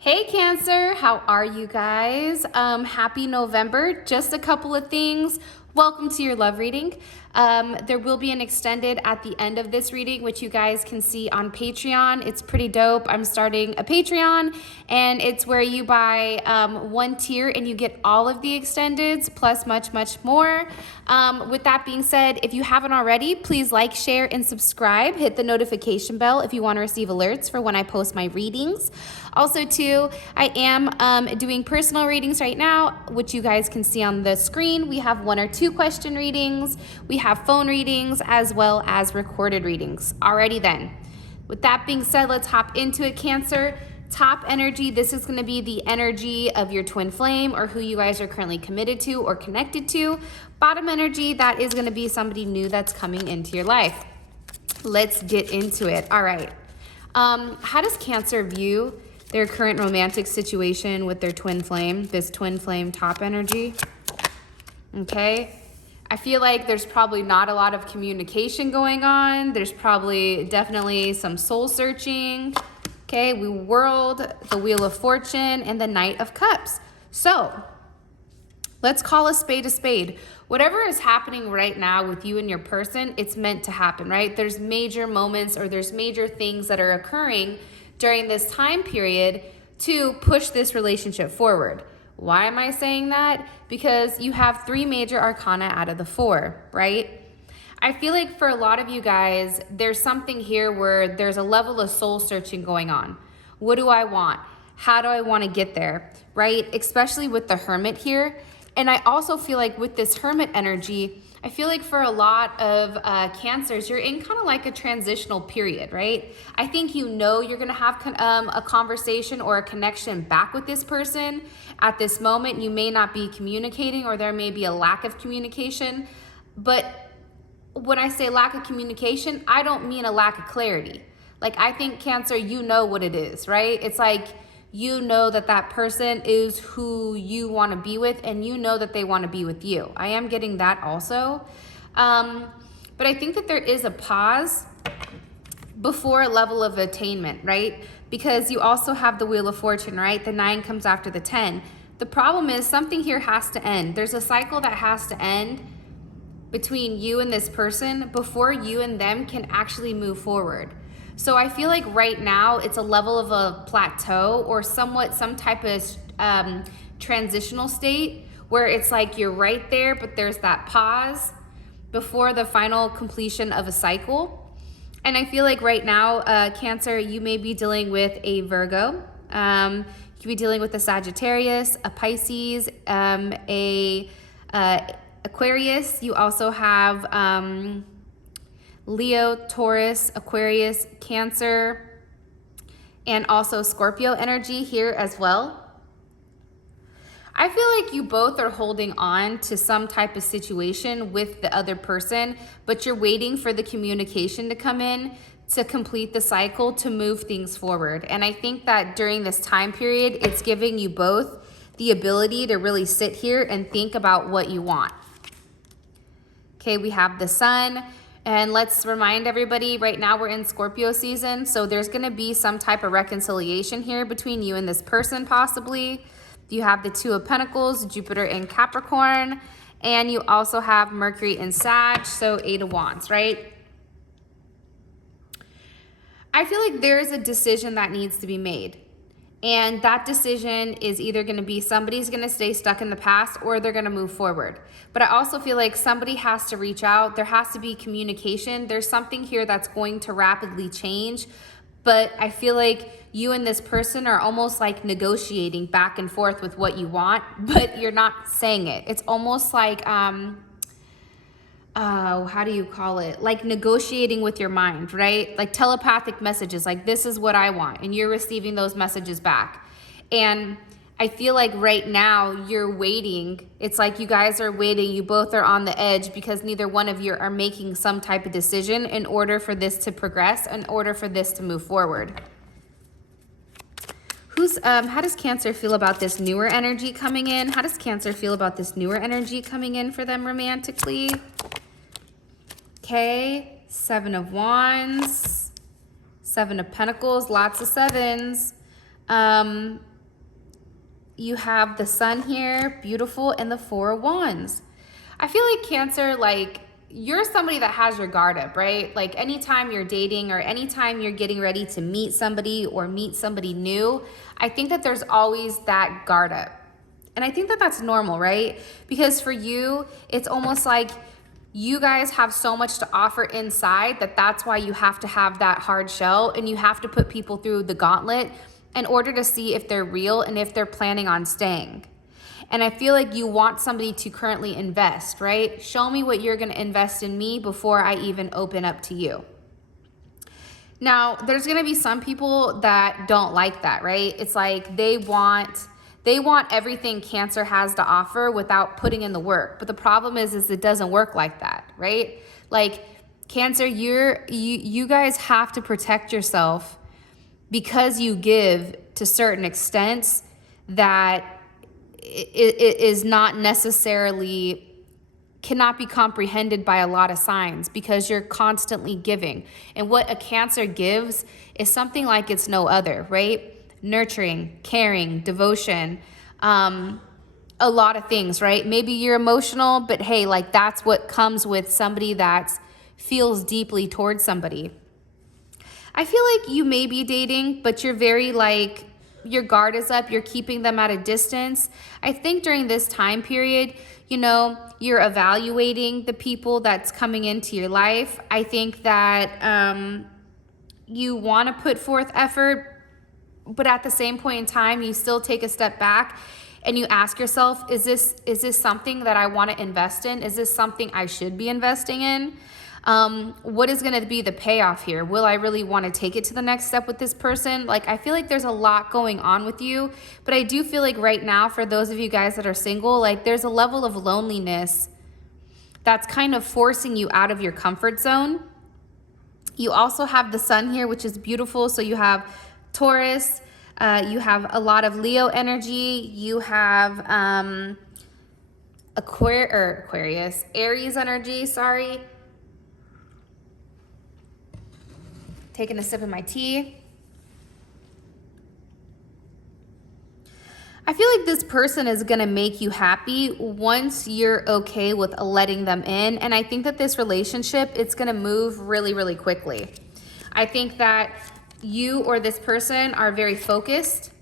Hey Cancer, how are you guys? Happy November. Just a couple of things. Welcome to your love reading. There will be an extended at the end of this reading, which you guys can see on Patreon. It's pretty dope. I'm starting a Patreon, and it's where you buy one tier and you get all of the extendeds plus much, much more. With that being said, if you haven't already, please like, share, and subscribe. Hit the notification bell if you want to receive alerts for when I post my readings. Also, too, I am doing personal readings right now, which you guys can see on the screen. We have 1 or 2 question readings. We have phone readings as well as recorded readings. Alrighty then. With that being said, let's hop into it, Cancer. Top energy, this is going to be the energy of your twin flame or who you guys are currently committed to or connected to. Bottom energy, that is going to be somebody new that's coming into your life. Let's get into it. All right. How does Cancer view their current romantic situation with their twin flame, this twin flame top energy? Okay. I feel like there's probably not a lot of communication going on. There's probably definitely some soul searching. Okay, World, the Wheel of Fortune, and the Knight of Cups. So let's call a spade a spade. Whatever is happening right now with you and your person, it's meant to happen, right? There's major moments or there's major things that are occurring during this time period to push this relationship forward. Why am I saying that? Because you have 3 major arcana out of the 4, right? I feel like for a lot of you guys, there's something here where there's a level of soul searching going on. What do I want? How do I want to get there, right? Especially with the Hermit here. And I also feel like with this Hermit energy, I feel like for a lot of Cancers, you're in kind of like a transitional period, right? I think you know you're going to have a conversation or a connection back with this person. At this moment, you may not be communicating or there may be a lack of communication. But when I say lack of communication, I don't mean a lack of clarity. Like, I think Cancer, you know what it is, right? It's like, you know that that person is who you want to be with and you know that they want to be with you. I am getting that also. But I think that there is a pause before a level of attainment, right? Because you also have the Wheel of Fortune, right? The 9 comes after the 10. The problem is something here has to end. There's a cycle that has to end between you and this person before you and them can actually move forward. So I feel like right now it's a level of a plateau or somewhat some type of transitional state where it's like you're right there, but there's that pause before the final completion of a cycle. And I feel like right now, Cancer, you may be dealing with a Virgo. You could be dealing with a Sagittarius, a Pisces, a Aquarius. You also have Leo, Taurus, Aquarius, Cancer, and also Scorpio energy here as well. I feel like you both are holding on to some type of situation with the other person, but you're waiting for the communication to come in to complete the cycle to move things forward. And I think that during this time period, it's giving you both the ability to really sit here and think about what you want. Okay, we have the Sun. And let's remind everybody, right now we're in Scorpio season, so there's going to be some type of reconciliation here between you and this person possibly. You have the 2 of Pentacles, Jupiter in Capricorn, and you also have Mercury in Sag, so 8 of Wands, right? I feel like there is a decision that needs to be made. And that decision is either going to be somebody's going to stay stuck in the past or they're going to move forward. But I also feel like somebody has to reach out. There has to be communication. There's something here that's going to rapidly change. But I feel like you and this person are almost like negotiating back and forth with what you want, but you're not saying it. It's almost like, how do you call it? Like negotiating with your mind, right? Like telepathic messages, like this is what I want. And you're receiving those messages back. And I feel like right now you're waiting. It's like you guys are waiting. You both are on the edge because neither one of you are making some type of decision in order for this to progress, in order for this to move forward. How does Cancer feel about this newer energy coming in? How does Cancer feel about this newer energy coming in for them romantically? Okay, 7 of Wands, 7 of Pentacles, lots of 7s. You have the Sun here, beautiful, and the Four of Wands. I feel like Cancer, like, you're somebody that has your guard up, right? Like anytime you're dating or anytime you're getting ready to meet somebody or meet somebody new, I think that there's always that guard up. And I think that that's normal, right? Because for you, it's almost like you guys have so much to offer inside that's why you have to have that hard shell and you have to put people through the gauntlet in order to see if they're real and if they're planning on staying. And I feel like you want somebody to currently invest, right? Show me what you're going to invest in me before I even open up to you. Now, there's going to be some people that don't like that, right? It's like they want everything Cancer has to offer without putting in the work. But the problem is it doesn't work like that, right? Like Cancer, you guys have to protect yourself because you give to certain extents that it is not necessarily, cannot be comprehended by a lot of signs because you're constantly giving. And what a Cancer gives is something like it's no other, right? Nurturing, caring, devotion, a lot of things, right? Maybe you're emotional, but hey, like that's what comes with somebody that feels deeply towards somebody. I feel like you may be dating, but you're very like, your guard is up, you're keeping them at a distance. I think during this time period, you know, you're evaluating the people that's coming into your life. I think that you want to put forth effort, but at the same point in time, you still take a step back and you ask yourself, is this something that I want to invest in? Is this something I should be investing in? What is going to be the payoff here? Will I really want to take it to the next step with this person? Like, I feel like there's a lot going on with you, but I do feel like right now, for those of you guys that are single, like there's a level of loneliness that's kind of forcing you out of your comfort zone. You also have the Sun here, which is beautiful. So you have Taurus, you have a lot of Leo energy, you have Aries energy, sorry. Taking a sip of my tea. I feel like this person is going to make you happy once you're okay with letting them in. And I think that this relationship, it's going to move really, really quickly. I think that you or this person are very focused,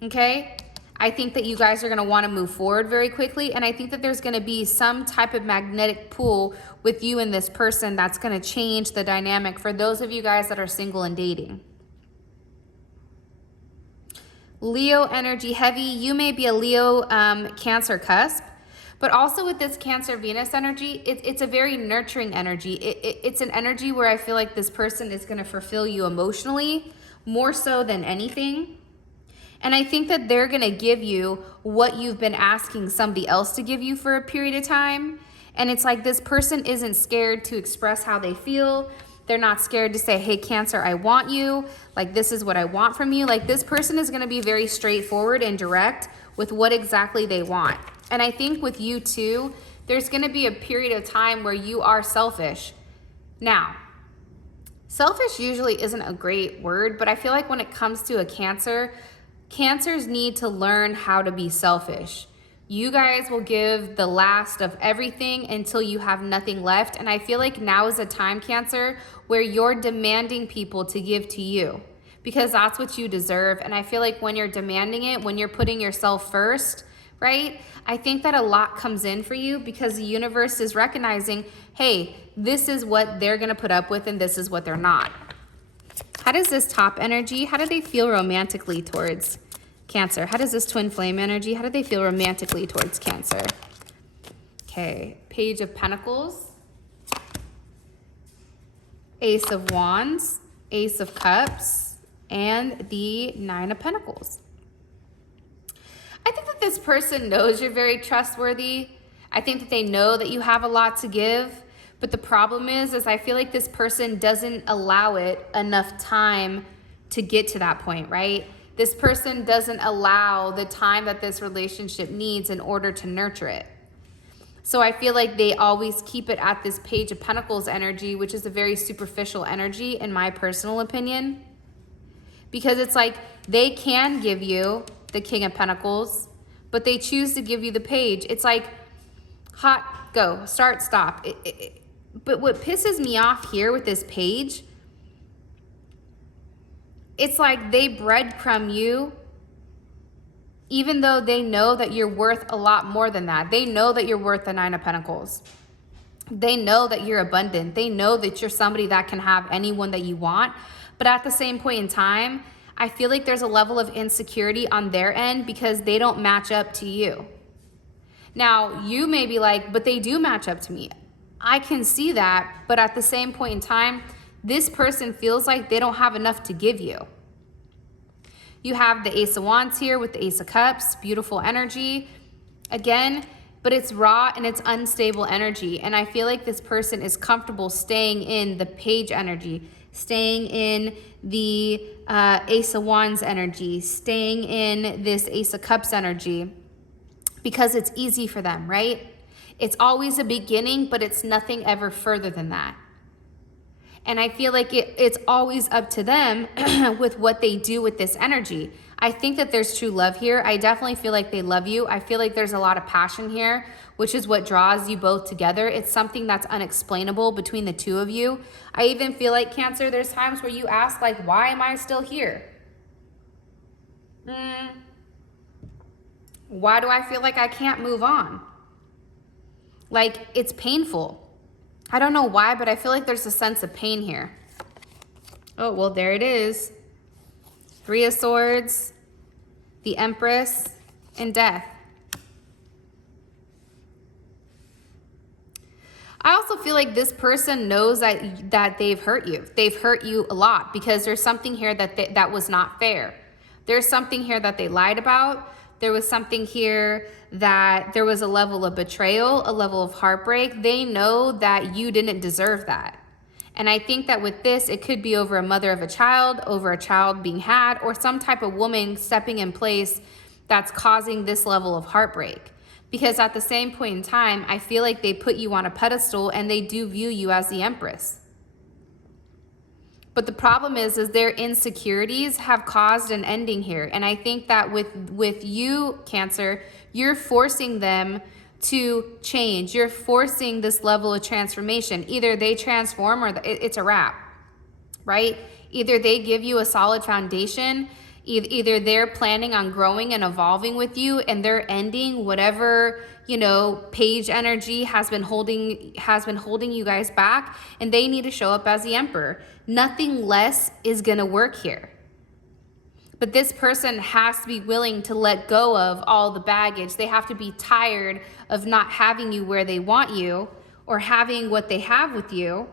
okay? I think that you guys are going to want to move forward very quickly. And I think that there's going to be some type of magnetic pull with you and this person that's going to change the dynamic for those of you guys that are single and dating. Leo energy heavy. You may be a Leo Cancer cusp, but also with this Cancer Venus energy, it's a very nurturing energy. It's an energy where I feel like this person is going to fulfill you emotionally more so than anything. And I think that they're going to give you what you've been asking somebody else to give you for a period of time. And it's like this person isn't scared to express how they feel. They're not scared to say, hey, Cancer, I want you. Like, this is what I want from you. Like, this person is going to be very straightforward and direct with what exactly they want. And I think with you too, there's going to be a period of time where you are selfish. Now, selfish usually isn't a great word, but I feel like when it comes to a Cancer, Cancers need to learn how to be selfish. You guys will give the last of everything until you have nothing left. And I feel like now is a time, Cancer, where you're demanding people to give to you because that's what you deserve. And I feel like when you're demanding it, when you're putting yourself first, right? I think that a lot comes in for you because the universe is recognizing, hey, this is what they're going to put up with and this is what they're not. How does this top energy, how do they feel romantically towards Cancer? How does this twin flame energy, how do they feel romantically towards Cancer? Okay, Page of Pentacles, Ace of Wands, Ace of Cups, and the Nine of Pentacles. I think that this person knows you're very trustworthy. I think that they know that you have a lot to give. But the problem is I feel like this person doesn't allow it enough time to get to that point, right? This person doesn't allow the time that this relationship needs in order to nurture it. So I feel like they always keep it at this Page of Pentacles energy, which is a very superficial energy in my personal opinion. because it's like they can give you the King of Pentacles, but they choose to give you the Page. It's like hot, go, start, stop. But what pisses me off here with this Page, it's like they breadcrumb you, even though they know that you're worth a lot more than that. They know that you're worth the Nine of Pentacles. They know that you're abundant. They know that you're somebody that can have anyone that you want. But at the same point in time, I feel like there's a level of insecurity on their end because they don't match up to you. Now, you may be like, but they do match up to me. I can see that, but at the same point in time, this person feels like they don't have enough to give you. You have the Ace of Wands here with the Ace of Cups, beautiful energy. Again, but it's raw and it's unstable energy. And I feel like this person is comfortable staying in the Page energy, staying in the Ace of Wands energy, staying in this Ace of Cups energy, because it's easy for them, right? It's always a beginning, but it's nothing ever further than that. And I feel like it's always up to them with what they do with this energy. I think that there's true love here. I definitely feel like they love you. I feel like there's a lot of passion here, which is what draws you both together. It's something that's unexplainable between the two of you. I even feel like, Cancer, there's times where you ask, like, why am I still here? Why do I feel like I can't move on? Like, it's painful. I don't know why, but I feel like there's a sense of pain here. Oh, well, there it is. Three of Swords, the Empress, and Death. I also feel like this person knows that they've hurt you. They've hurt you a lot because there's something here that was not fair. There's something here that they lied about. There was something here that there was a level of betrayal, a level of heartbreak. They know that you didn't deserve that. And I think that with this, it could be over a mother of a child, over a child being had, or some type of woman stepping in place that's causing this level of heartbreak. Because at the same point in time, I feel like they put you on a pedestal and they do view you as the Empress. But the problem is their insecurities have caused an ending here. And I think that with you, Cancer, you're forcing them to change. You're forcing this level of transformation. Either they transform or it's a wrap, right? Either they give you a solid foundation, either they're planning on growing and evolving with you and they're ending whatever, Page energy has been holding you guys back, and they need to show up as the Emperor. Nothing less is going to work here. But this person has to be willing to let go of all the baggage. They have to be tired of not having you where they want you or having what they have with you.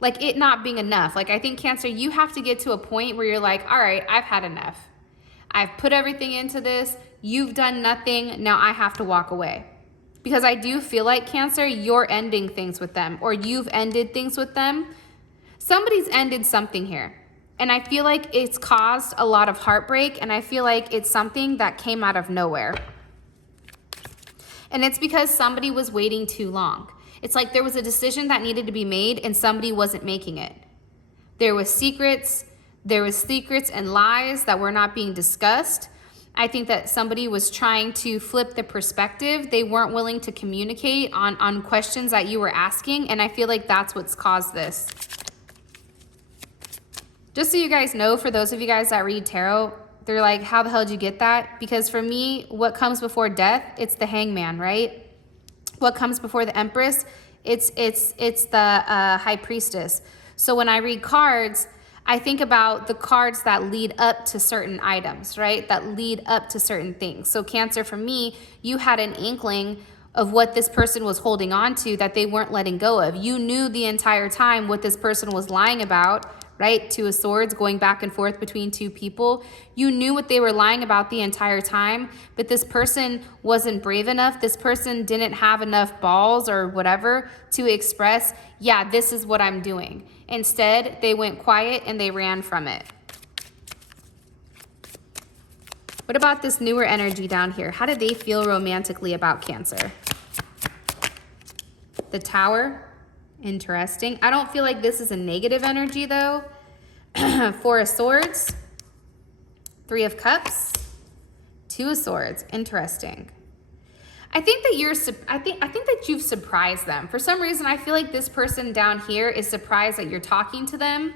Like it not being enough. Like I think, Cancer, you have to get to a point where you're like, all right, I've had enough. I've put everything into this. You've done nothing. Now I have to walk away. Because I do feel like, Cancer, you're ending things with them, or you've ended things with them. Somebody's ended something here. And I feel like it's caused a lot of heartbreak, and I feel like it's something that came out of nowhere. And it's because somebody was waiting too long. It's like there was a decision that needed to be made and somebody wasn't making it. There was secrets and lies that were not being discussed. I think that somebody was trying to flip the perspective. They weren't willing to communicate on questions that you were asking, and I feel like that's what's caused this. Just so you guys know, for those of you guys that read tarot, they're like, how the hell did you get that? Because for me, what comes before death, it's the Hangman, right? What comes before the Empress, it's the High Priestess. So when I read cards, I think about the cards that lead up to certain items, right? That lead up to certain things. So Cancer, for me, you had an inkling of what this person was holding on to that they weren't letting go of. You knew the entire time what this person was lying about, right? Two of Swords, going back and forth between two people. You knew what they were lying about the entire time, but this person wasn't brave enough. This person didn't have enough balls or whatever to express, yeah, this is what I'm doing. Instead, they went quiet and they ran from it. What about this newer energy down here? How do they feel romantically about Cancer? The Tower. Interesting. I don't feel like this is a negative energy though. Four of Swords, Three of Cups, Two of Swords. Interesting. I think that you've surprised them. For some reason, I feel like this person down here is surprised that you're talking to them.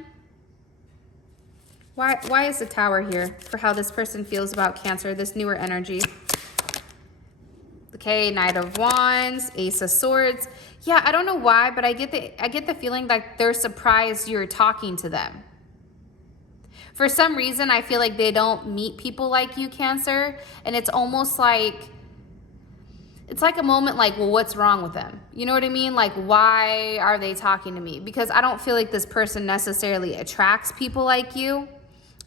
Why is the Tower here for how this person feels about Cancer, this newer energy? Okay, Knight of Wands, Ace of Swords. Yeah, I don't know why, but I get the feeling that they're surprised you're talking to them. For some reason, I feel like they don't meet people like you, Cancer, and it's almost like, it's like a moment like, well, what's wrong with them? You know what I mean? Like, why are they talking to me? Because I don't feel like this person necessarily attracts people like you.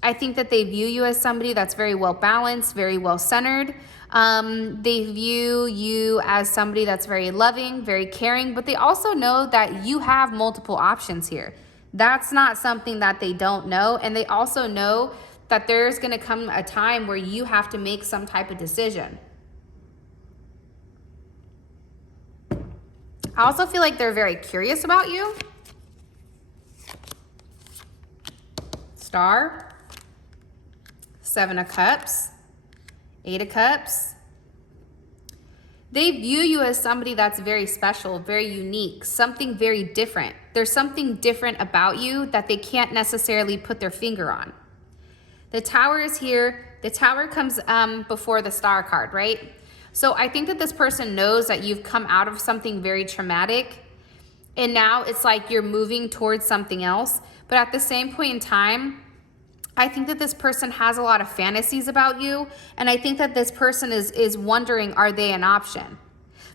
I think that they view you as somebody that's very well balanced, very well centered. They view you as somebody that's very loving, very caring, but they also know that you have multiple options here. That's not something that they don't know. And they also know that there's going to come a time where you have to make some type of decision. I also feel like they're very curious about you. Star, Seven of Cups, Eight of Cups. They view you as somebody that's very special, very unique, something very different. There's something different about you that they can't necessarily put their finger on. The Tower is here. The Tower comes before the Star card, right? So I think that this person knows that you've come out of something very traumatic, and now it's like you're moving towards something else. But at the same point in time, I think that this person has a lot of fantasies about you, and I think that this person is wondering, are they an option?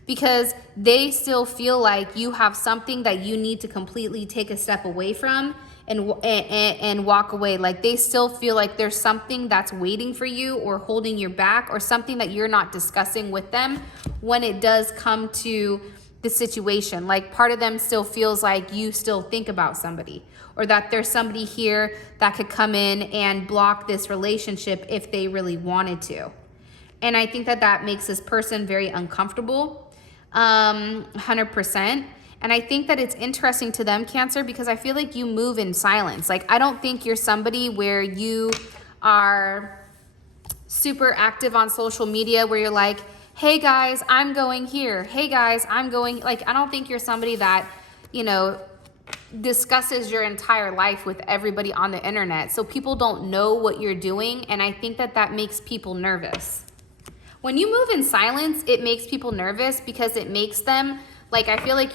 Because they still feel like you have something that you need to completely take a step away from and walk away. Like, they still feel like there's something that's waiting for you or holding you back, or something that you're not discussing with them when it does come to the situation. Like, part of them still feels like you still think about somebody, or that there's somebody here that could come in and block this relationship if they really wanted to. And I think that that makes this person very uncomfortable, 100%. And I think that it's interesting to them, Cancer, because I feel like you move in silence. Like, I don't think you're somebody where you are super active on social media, where you're like, hey guys, I'm going here. Hey guys, I'm going, like, I don't think you're somebody that, you know, discusses your entire life with everybody on the internet. So people don't know what you're doing. And I think that that makes people nervous. When you move in silence, it makes people nervous because it makes them, like, I feel like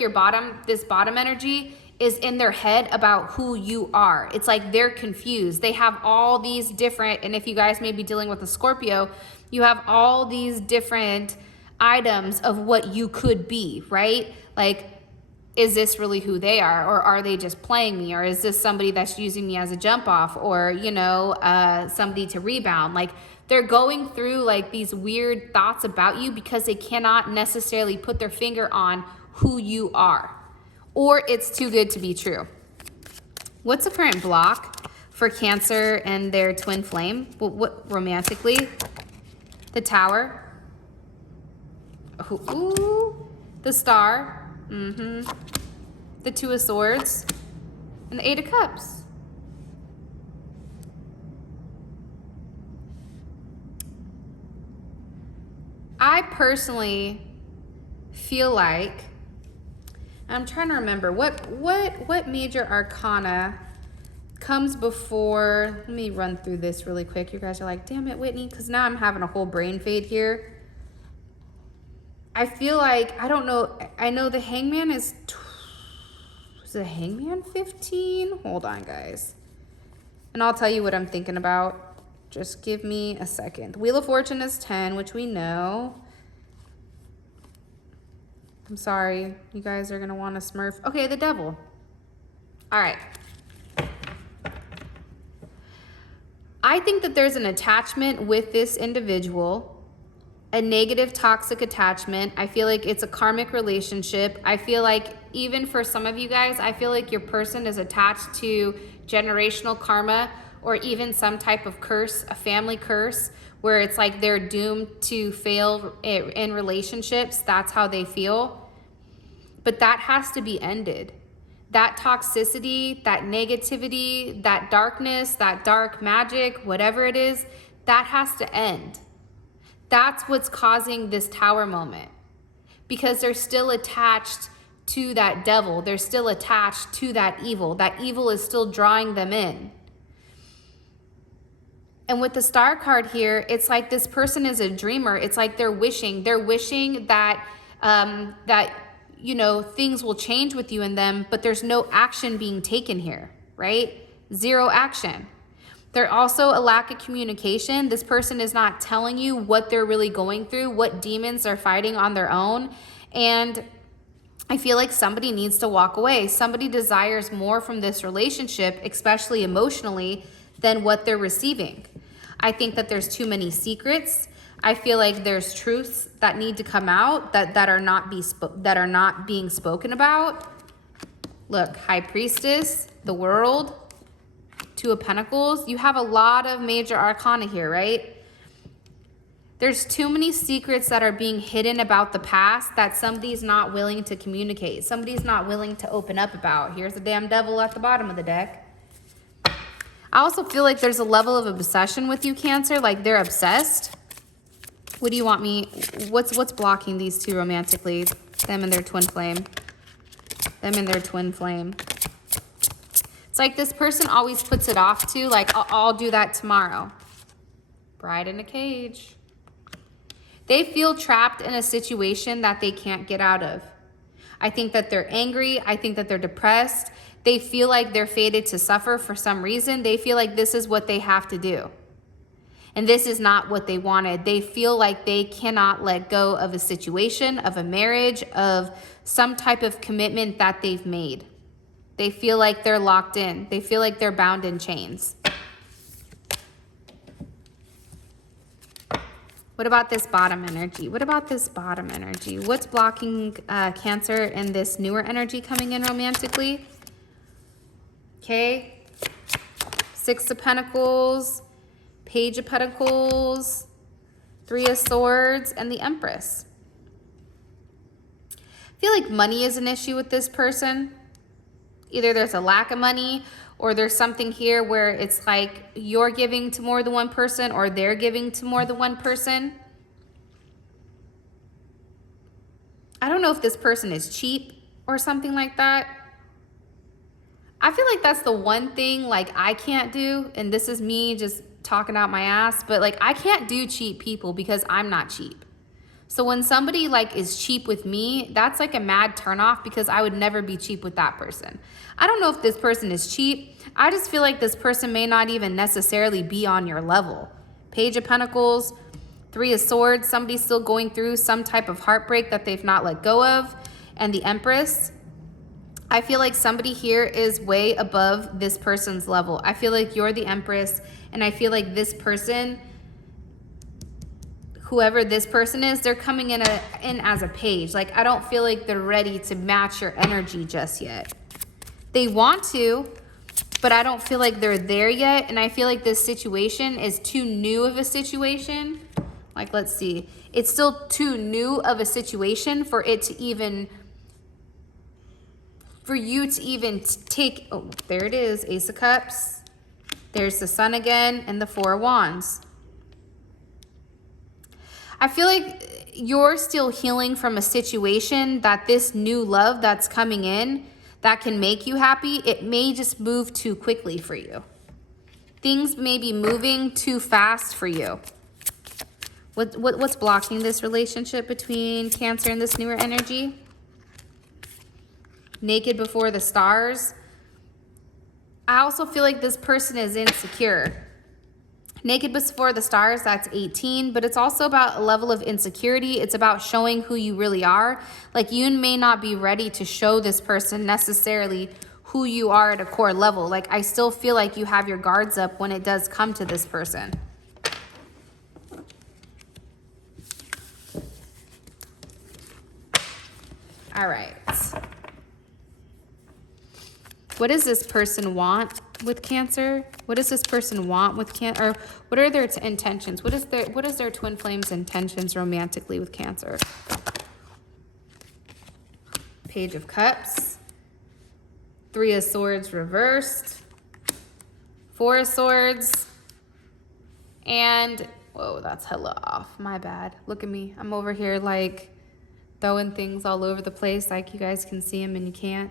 this bottom energy is in their head about who you are. It's like they're confused. They have all these different, and if you guys may be dealing with a Scorpio, you have all these different items of what you could be, right? Like, is this really who they are? Or are they just playing me? Or is this somebody that's using me as a jump off? Or, you know, somebody to rebound? Like, they're going through like these weird thoughts about you because they cannot necessarily put their finger on who you are, or it's too good to be true. What's the current block for Cancer and their twin flame? What romantically? The Tower. Ooh, the Star. The Two of Swords and the Eight of Cups. I personally feel like, I'm trying to remember what major arcana comes before. Let me run through this really quick. You guys are like, damn it, Whitney, because now I'm having a whole brain fade here. I feel like, I don't know, I know the Hangman is the Hangman 15? Hold on, guys. And I'll tell you what I'm thinking about. Just give me a second. Wheel of Fortune is 10, which we know. I'm sorry. You guys are going to want to smurf. Okay, the Devil. All right. I think that there's an attachment with this individual, a negative toxic attachment. I feel like it's a karmic relationship. I feel like even for some of you guys, I feel like your person is attached to generational karma, or even some type of curse, a family curse, where it's like they're doomed to fail in relationships. That's how they feel. But that has to be ended. that toxicity, that negativity, that darkness, that dark magic, whatever it is, that has to end. That's what's causing this Tower moment, because they're still attached to that devil. They're still attached to that evil. That evil is still drawing them in. And with the Star card here, it's like this person is a dreamer. It's like they're wishing that you know, things will change with you and them, but there's no action being taken here, right? Zero action. There's also a lack of communication. This person is not telling you what they're really going through, what demons they're fighting on their own. And I feel like somebody needs to walk away. Somebody desires more from this relationship, especially emotionally, than what they're receiving. I think that there's too many secrets. I feel like there's truths that need to come out that are not being spoken about. Look, High Priestess, the World, Two of Pentacles. You have a lot of major arcana here, right? There's too many secrets that are being hidden about the past that somebody's not willing to communicate. Somebody's not willing to open up about. Here's the damn devil at the bottom of the deck. I also feel like there's a level of obsession with you, Cancer. Like they're obsessed. What do you want me? What's blocking these two romantically? Them and their twin flame. Them and their twin flame. It's like this person always puts it off too. Like, I'll do that tomorrow. Bride in a cage. They feel trapped in a situation that they can't get out of. I think that they're angry. I think that they're depressed. They feel like they're fated to suffer for some reason. They feel like this is what they have to do. And this is not what they wanted. They feel like they cannot let go of a situation, of a marriage, of some type of commitment that they've made. They feel like they're locked in. They feel like they're bound in chains. What about this bottom energy? What about this bottom energy? What's blocking Cancer and this newer energy coming in romantically? Okay. Six of Pentacles, Page of Pentacles, Three of Swords, and the Empress. I feel like money is an issue with this person. Either there's a lack of money, or there's something here where it's like you're giving to more than one person or they're giving to more than one person. I don't know if this person is cheap or something like that. I feel like that's the one thing like I can't do, and this is me just talking out my ass, but like I can't do cheap people because I'm not cheap. So when somebody like is cheap with me, that's like a mad turnoff because I would never be cheap with that person. I don't know if this person is cheap. I just feel like this person may not even necessarily be on your level. Page of Pentacles, Three of Swords, somebody's still going through some type of heartbreak that they've not let go of, and the Empress. I feel like somebody here is way above this person's level. I feel like you're the Empress, and I feel like this person, whoever this person is, they're coming in as a page. Like, I don't feel like they're ready to match your energy just yet. They want to, but I don't feel like they're there yet. And I feel like this situation is too new of a situation. Like, let's see. It's still too new of a situation for it to even, for you to even take, oh, there it is, Ace of Cups. There's the Sun again and the Four of Wands. I feel like you're still healing from a situation that this new love that's coming in that can make you happy, it may just move too quickly for you. Things may be moving too fast for you. What's blocking this relationship between Cancer and this newer energy? Naked before the stars. I also feel like this person is insecure. Naked before the stars, that's 18, but it's also about a level of insecurity. It's about showing who you really are. Like, you may not be ready to show this person necessarily who you are at a core level. Like, I still feel like you have your guards up when it does come to this person. All right. What does this person want with Cancer? What does this person want with Cancer? Or what are their intentions? What is their twin flames' intentions romantically with Cancer? Page of Cups, Three of Swords reversed. Four of Swords. And, whoa, that's hella off. My bad. Look at me. I'm over here like throwing things all over the place like you guys can see them and you can't.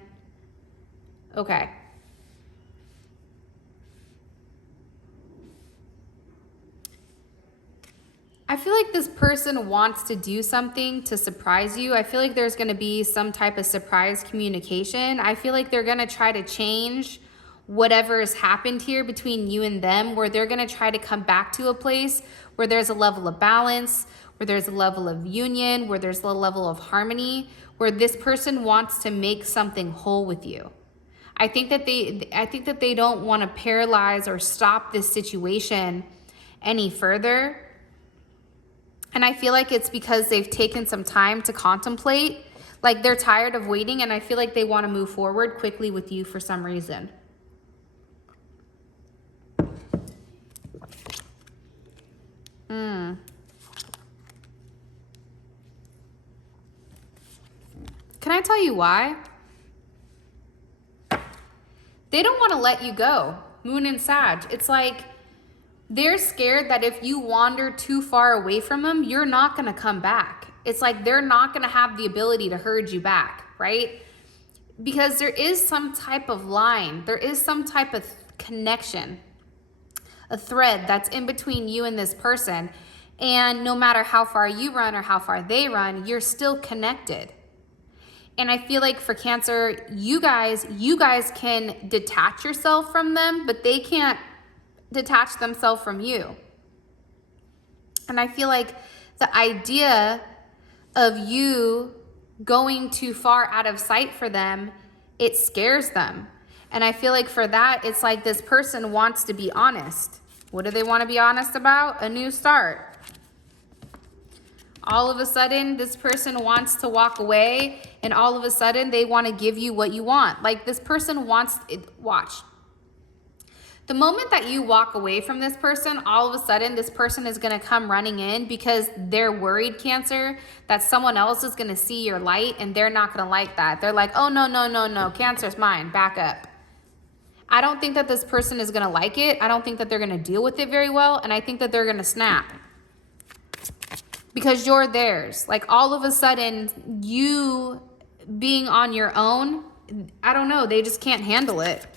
Okay. I feel like this person wants to do something to surprise you. I feel like there's going to be some type of surprise communication. I feel like they're going to try to change whatever has happened here between you and them, where they're going to try to come back to a place where there's a level of balance, where there's a level of union, where there's a level of harmony, where this person wants to make something whole with you. I think that they don't want to paralyze or stop this situation any further. And I feel like it's because they've taken some time to contemplate. Like they're tired of waiting, and I feel like they want to move forward quickly with you for some reason. Can I tell you why? They don't want to let you go. Moon and Sag. It's like they're scared that if you wander too far away from them, you're not going to come back. It's like they're not going to have the ability to herd you back, right? Because there is some type of line. There is some type of connection, a thread that's in between you and this person. And no matter how far you run or how far they run, you're still connected. And I feel like for Cancer, you guys can detach yourself from them, but they can't detach themselves from you. And I feel like the idea of you going too far out of sight for them, it scares them. And I feel like for that, it's like this person wants to be honest. What do they want to be honest about? A new start. All of a sudden, this person wants to walk away, and all of a sudden, they want to give you what you want. Like this person wants it. Watch. The moment that you walk away from this person, all of a sudden, this person is going to come running in because they're worried, Cancer, that someone else is going to see your light, and they're not going to like that. They're like, oh, no, Cancer's mine. Back up. I don't think that this person is going to like it. I don't think that they're going to deal with it very well, and I think that they're going to snap. Because you're theirs. Like all of a sudden, you being on your own, I don't know, they just can't handle it.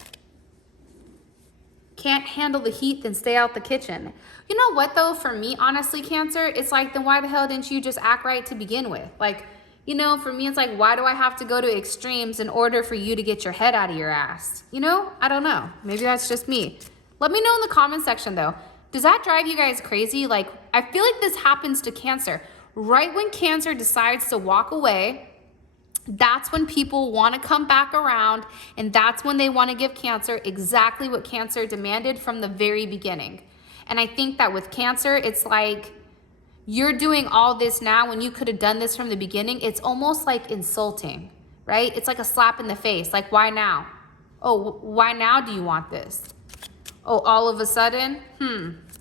Can't handle the heat, then stay out the kitchen. You know what though, for me, honestly, Cancer, it's like, then why the hell didn't you just act right to begin with? Like, you know, for me, it's like, why do I have to go to extremes in order for you to get your head out of your ass? You know, I don't know. Maybe that's just me. Let me know in the comment section though. Does that drive you guys crazy? Like, I feel like this happens to Cancer. Right when Cancer decides to walk away, that's when people want to come back around, and that's when they want to give Cancer exactly what Cancer demanded from the very beginning. And I think that with Cancer, it's like you're doing all this now when you could have done this from the beginning. It's almost like insulting, right? It's like a slap in the face. Like, why now? Oh, why now do you want this? Oh, all of a sudden?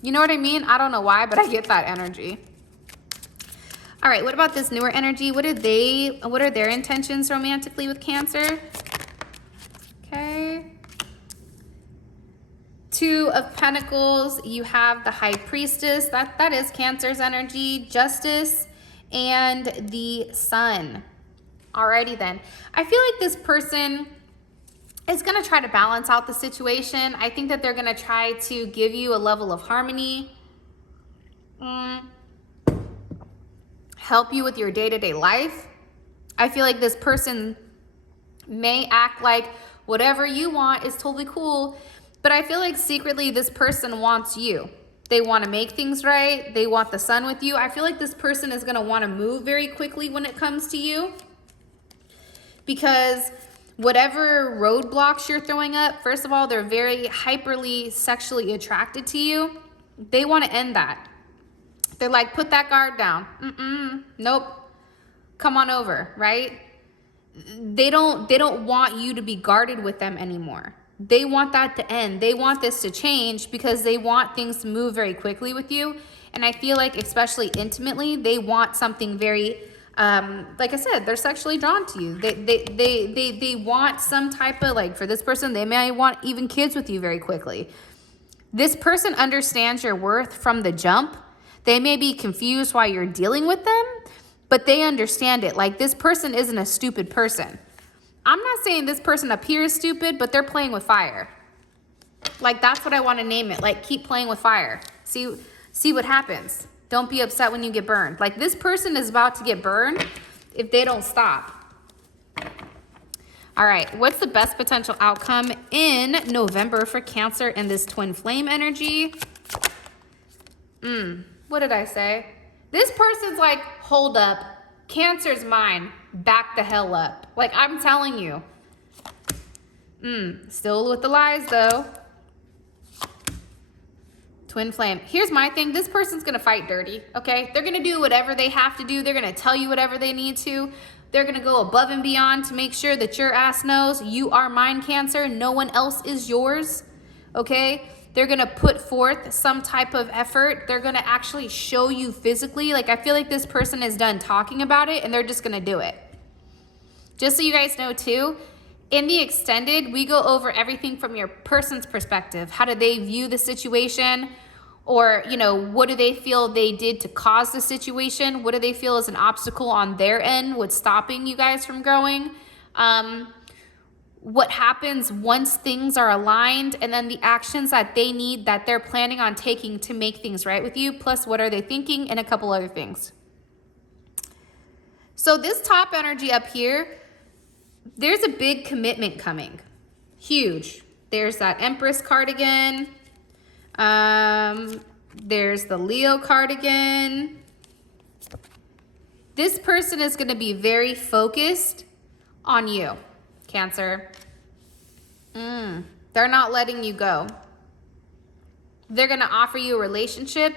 You know what I mean? I don't know why, but I get that energy. All right, what about this newer energy? What are their intentions romantically with Cancer? Okay. Two of Pentacles, you have the High Priestess. That is Cancer's energy, Justice, and the Sun. Alrighty then. I feel like this person is going to try to balance out the situation. I think that they're going to try to give you a level of harmony. Help you with your day-to-day life. I feel like this person may act like whatever you want is totally cool, but I feel like secretly this person wants you. They want to make things right. They want the Sun with you. I feel like this person is going to want to move very quickly when it comes to you, because whatever roadblocks you're throwing up, first of all, they're very hyperly sexually attracted to you. They want to end that. They're like, put that guard down. Nope. Come on over, right? They don't want you to be guarded with them anymore. They want that to end. They want this to change because they want things to move very quickly with you. And I feel like, especially intimately, they want something very Like I said, they're sexually drawn to you. They want some type of, like, for this person, they may want even kids with you very quickly. This person understands your worth from the jump. They may be confused why you're dealing with them, but they understand it. Like, this person isn't a stupid person. I'm not saying this person appears stupid, but they're playing with fire. Like, that's what I want to name it. Like, keep playing with fire. See what happens. Don't be upset when you get burned. Like, this person is about to get burned if they don't stop. All right, what's the best potential outcome in November for Cancer and this twin flame energy? What did I say? This person's like, hold up. Cancer's mine. Back the hell up. Like, I'm telling you. Still with the lies, though. Twin flame. Here's my thing. This person's going to fight dirty, okay? They're going to do whatever they have to do. They're going to tell you whatever they need to. They're going to go above and beyond to make sure that your ass knows you are mine, Cancer. No one else is yours, okay? They're going to put forth some type of effort. They're going to actually show you physically. Like, I feel like this person is done talking about it and they're just going to do it. Just so you guys know too, in the extended, we go over everything from your person's perspective. How do they view the situation? Or, you know, what do they feel they did to cause the situation? What do they feel is an obstacle on their end with stopping you guys from growing? What happens once things are aligned, and then the actions that they need, that they're planning on taking to make things right with you, plus what are they thinking, and a couple other things. So this top energy up here, there's a big commitment coming. Huge. There's that Empress card again. There's the Leo card again. This person is going to be very focused on you, Cancer. They're not letting you go. They're going to offer you a relationship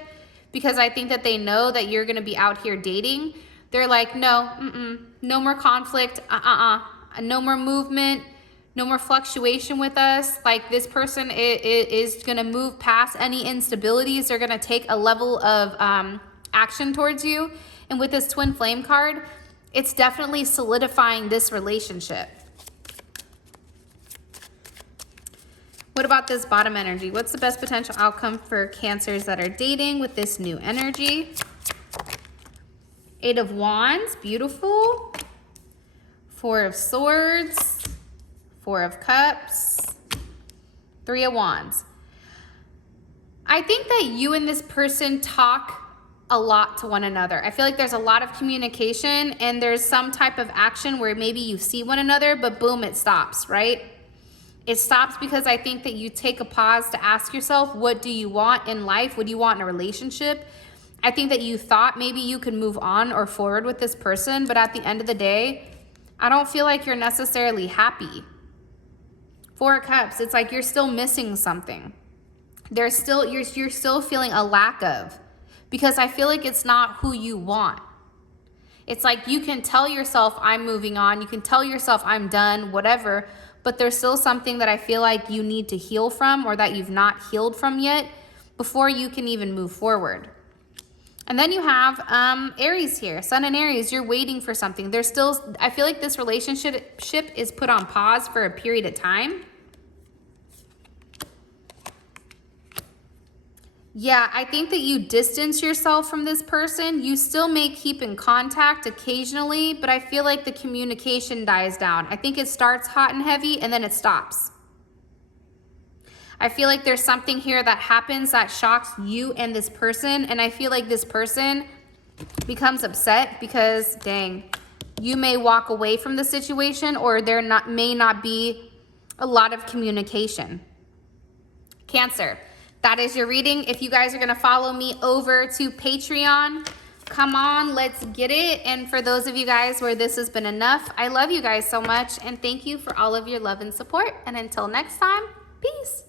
because I think that they know that you're going to be out here dating. They're like, no, no more conflict, no more movement, no more fluctuation with us. Like, this person is going to move past any instabilities. They're going to take a level of action towards you. And with this twin flame card, it's definitely solidifying this relationship. What about this bottom energy? What's the best potential outcome for Cancers that are dating with this new energy? Eight of Wands, beautiful. Four of Swords, Four of Cups, Three of Wands. I think that you and this person talk a lot to one another. I feel like there's a lot of communication and there's some type of action where maybe you see one another, but boom, it stops, right? It stops because I think that you take a pause to ask yourself, what do you want in life? What do you want in a relationship? I think that you thought maybe you could move on or forward with this person, but at the end of the day, I don't feel like you're necessarily happy. Four of Cups, it's like you're still missing something. You're still feeling a lack of, because I feel like it's not who you want. It's like you can tell yourself I'm moving on, you can tell yourself I'm done, whatever, but there's still something that I feel like you need to heal from or that you've not healed from yet before you can even move forward. And then you have Aries here, Sun and Aries, you're waiting for something. There's still, I feel like this relationship is put on pause for a period of time. Yeah, I think that you distance yourself from this person. You still may keep in contact occasionally, but I feel like the communication dies down. I think it starts hot and heavy and then it stops. I feel like there's something here that happens that shocks you and this person, and I feel like this person becomes upset because, dang, you may walk away from the situation or there may not be a lot of communication. Cancer. That is your reading. If you guys are going to follow me over to Patreon, come on, let's get it. And for those of you guys where this has been enough, I love you guys so much. And thank you for all of your love and support. And until next time, peace.